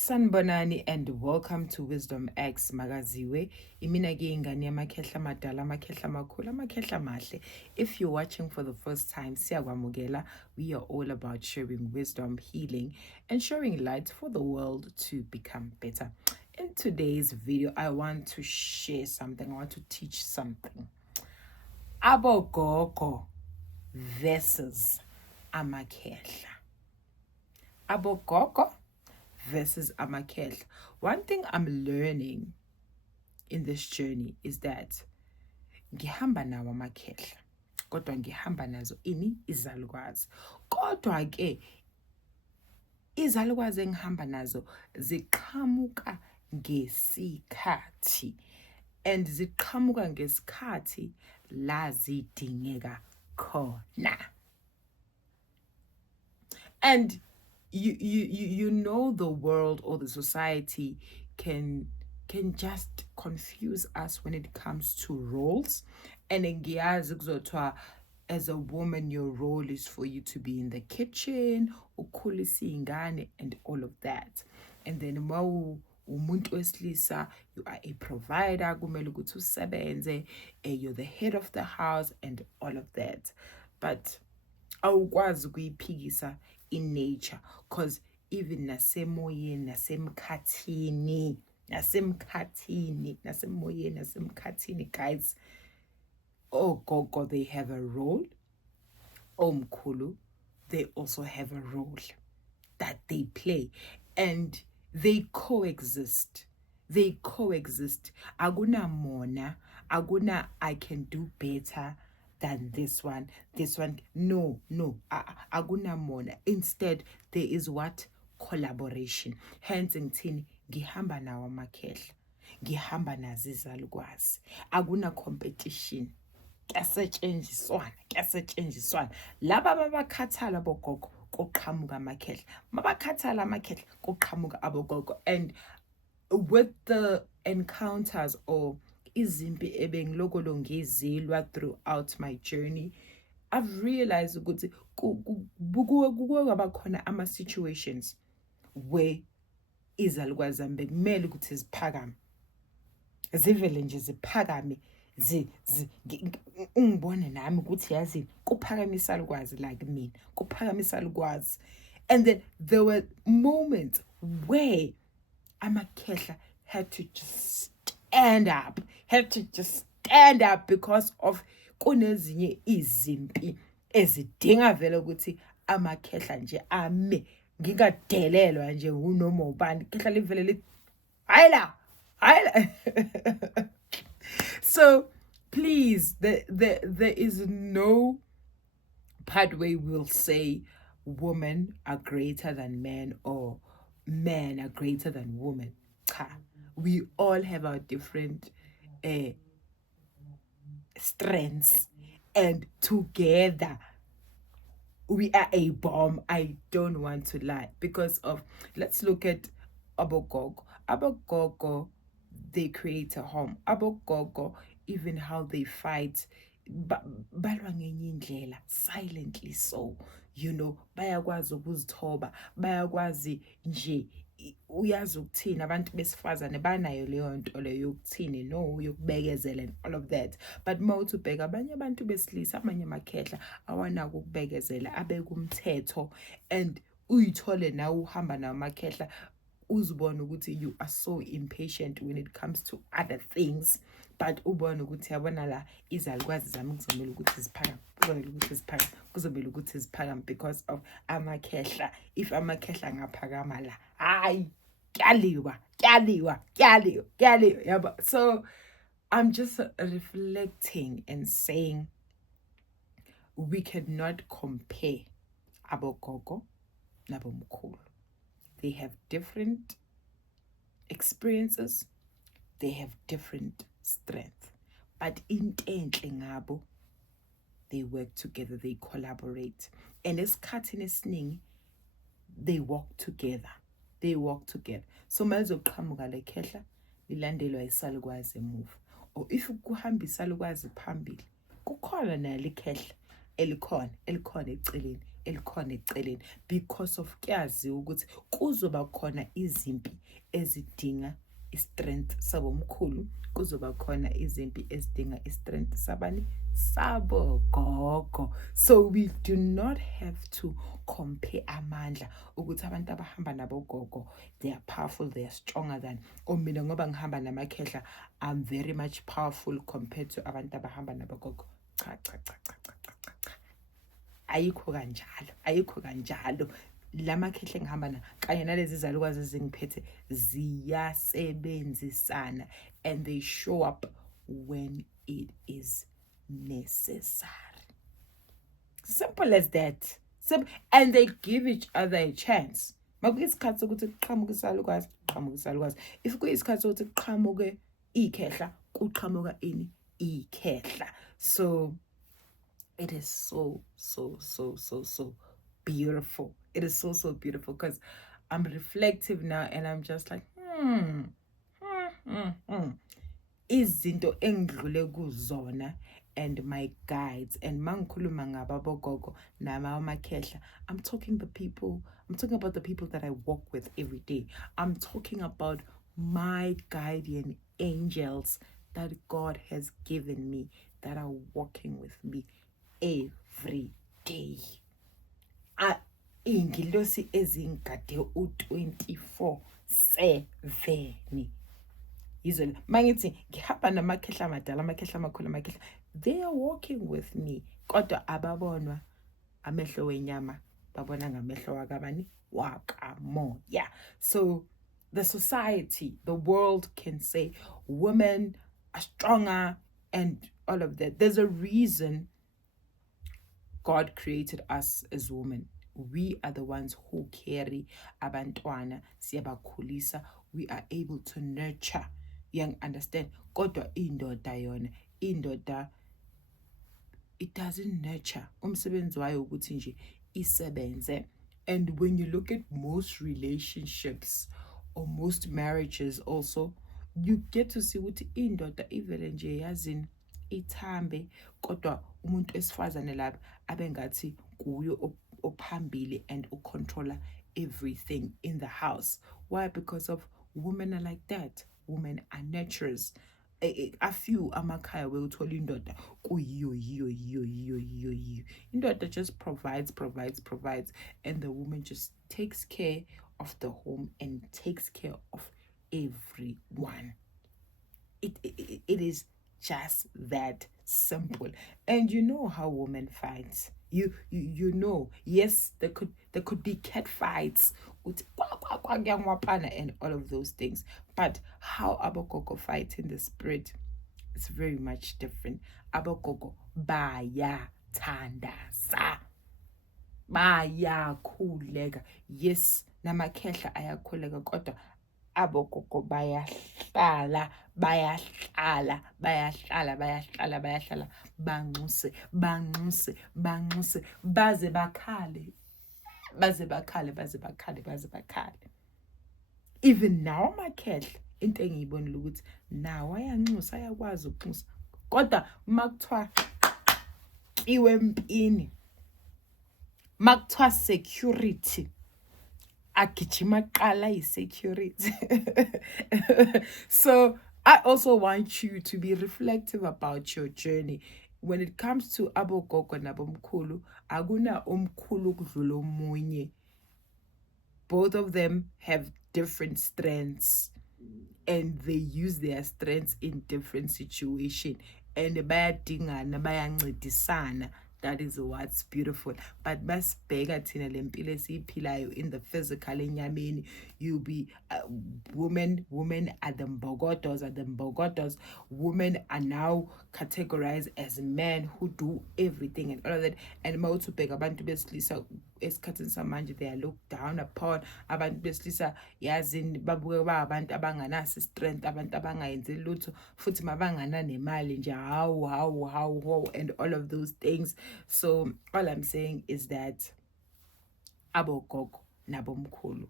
Sanibonani and welcome to Wisdom X Magaziwe. Imina ke ingane yamakhehla amadala, amakhehla amakhulu, amakhehla amahle. If you're watching for the first time, siyakwamukela. We are all about sharing wisdom, healing, and sharing light for the world to become better. In today's video, I want to share something. I want to teach something. Abogogo versus amakhehla. Abogogo versus amakhehla. One thing I'm learning in this journey is that ngihamba nawo amakhehla kodwa ngihamba nazo izalukwazi. Kodwa ke izalukwazi engihamba nazo ziqhamuka ngesikhathi, and ziqhamuka ngesikhathi la zidingeka khona. And you know, the world or the society can just confuse us when it comes to roles. And ngiyazi kuzothiwa as a woman your role is for you to be in the kitchen, ukhulisa ingane and all of that. And then umuntu wesilisa, you are a provider, kumele ukuthi usebenze, you're the head of the house and all of that. But awukwazi ukuyiphikisa in nature, because even nasemoyeni, nasemkhathini, guys, gogo, they have a role. Omkhulu, they also have a role that they play, and they coexist. Aguna mona, aguna I can do better than this one. No, aguna mona. Instead, there is what? Collaboration. Hence ngithini, ngihamba nawo amakhehla, ngihamba nazo izalukwazi. Aguna competition. Kuyasetshenziswana. Laba babakhathala bogogo koqhamuka amakhehla, mabakhathala amakhehla koqhamuka abogogo. And with the encounters or izimpi ebengilokho ngizilwa throughout my journey, I've realized ukuthi kukwaba khona ama situations where izalukwazi zami bekumele ukuthi ziphakame, zivele nje ziphakame, ungibone nami ukuthi yazi kuphakama isalukwazi like mina, kuphakama isalukwazi. And then there were moments where amakhehla had to just stand up because of kunezinye izimpi ezidinga vele ukuthi amakhehla nje ame, ngingadelelwa nje unoma ubani, khehla livele lithi hayla. So please, there is no part where we'll say women are greater than men or men are greater than women. We all have our different strengths, and together we are a bomb. I don't want to lie, because of, let's look at Abogogo, they create a home. Abogogo, even how they fight, balwa ngenye indlela, silently so, you know, bayakwazi ukuzithoba, bayakwazi nje, uyazi ukuthini, abantu besifazane banayo leyo nto leyo yokuthini, no, yokubekezela and all of that. But mawuthi ubheka abanye abantu besilisa, amanye amakhehla awanako ukubekezela, abeka umthetho, and uyithole nawe uhamba namakhehla uzibona ukuthi you are so impatient when it comes to other things. But ubona ukuthi yabona la izalukwazi zami kuzomela ukuthi ziphakame, because of amakhehla. If amakhehla ngaphakama la, hayi kyaliwa. Yabo. So I'm just reflecting and saying we cannot compare abogogo nabomkhulu. They have different experiences, they have different strength, but intenhle ngabo, they work together, they collaborate, and esikhathini esiningi they walk together. So mazoqhamuka lekhehla lilandelwa isalukwazi emuva, or if kuhamba isalukwazi phambili, kukhona nalo ikhehla elikhona eceleni elikhona eceleni, because of kuyaziwa ukuthi kuzoba khona izimpi ezidinga istrength sabomkhulu, kuzoba khona izimpi ezidinga istrength sabani, sabo gogo. So we do not have to compare amandla ukuthi abantu abahamba nabo gogo they are powerful, they are stronger than, or mina ngoba ngihamba namakhehla I'm very much powerful compared to abantu abahamba nabo gogo. Cha cha cha cha cha cha cha, ayikho kanjalo, ayikho kanjalo. Lamakhehla engihamba na kanye nalezi zalukwazi ezingiphethe ziyasebenzisana, and they show up when it is necessary. Simple as that. And they give each other a chance. Makuyisikhathi sokuthi kuqhamuka isalukwazi, kuqhamuka isalukwazi. If kuyisikhathi sokuthi kuqhamuke ikhehla, kuqhamuka ini ikhehla. So it is so beautiful. It is so beautiful, because I'm reflective now and I'm just like, izinto engidlule kuzona and my guides, and mangikhuluma ngababogogo namakhehla, I'm talking about the people that I walk with every day. I'm talking about my guardian angels that God has given me, that are walking with me every day. Ingilosi ezingade u-24/7. Yizona mangithi ngihamba namakhehla amadala, amakhehla amakhulu, amakhehla, they are walking with me. Kodwa ababonwa amehlo wenyama, babona ngamehlo wakabani, wakamoya. So the society, the world can say women are stronger and all of that. There's a reason God created us as women. We are the ones who carry abantwana, siyabakhulisa. We are able to nurture. You understand? Kodwa indoda yona, indoda, it doesn't nurture. Umsebenzi wayo ukuthi nje isebenze. And when you look at most relationships or most marriages also, you get to see ukuthi indoda ivele nje yazini ithambe, kodwa umuntu esifazane lapha abengathi kuyo ophambili and ucontroller everything in the house. Why? Because of women are like that. Women are nurturers. A few amakhaya where uthola indoda kuyiyo indoda just provides, and the woman just takes care of the home and takes care of everyone. It is just that simple. And you know how women fight. You know, yes, there could be cat fights with and all of those things, but how abogogo fight in the spirit is very much different. Abogogo bayathandaza, bayakhuleka. Yes, namakhehla ayakhuleka, kodwa abogogo bayahlala, banxuse, baze bakhale. Even now amakhehla into engiyibonile ukuthi nawo ayanxusa, ayakwazi ukunxusa, kodwa makuthiwa iwe empini, makuthiwa security, agijima qala yi-security. So I also want you to be reflective about your journey. When it comes to abogogo nabomkhulu, akuna omkhulu kudlula omunye. Both of them have different strengths, and they use their strengths in different situations, and bayadingana, bayancedisana. That is what's beautiful. But masibheka thina lempilo esiyiphilayo in the physical enyameni, you be women are the mbogodos. Women are now categorized as men who do everything and all of that. And mawuthubheka abantu besilisa esikhathini samanje, they are looked down upon. Abantu besilisa yazini babuke ba abantu abanganaso strength, abantu abangayenzi lutho, futhi mabangana nemali nje, how and all of those things. So all I'm saying is that abogogo nabomkhulu,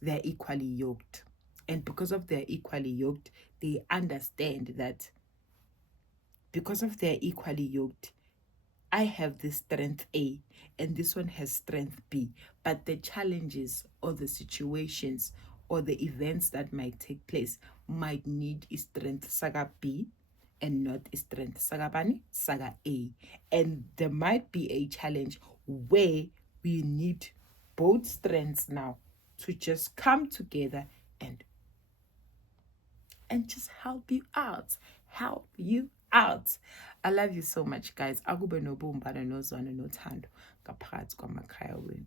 they're equally yoked. And because of they're equally yoked, they understand that because of they're equally yoked, I have this strength A and this one has strength B, but the challenges or the situations or the events that might take place might need strength saga B and not strength saga bani saga A. And there might be a challenge where we need both strengths now to just come together and just help you out. Help you out. I love you so much, guys. Akube nobumbano nozwano nothando ngaphakathi kwamakhaya wenu.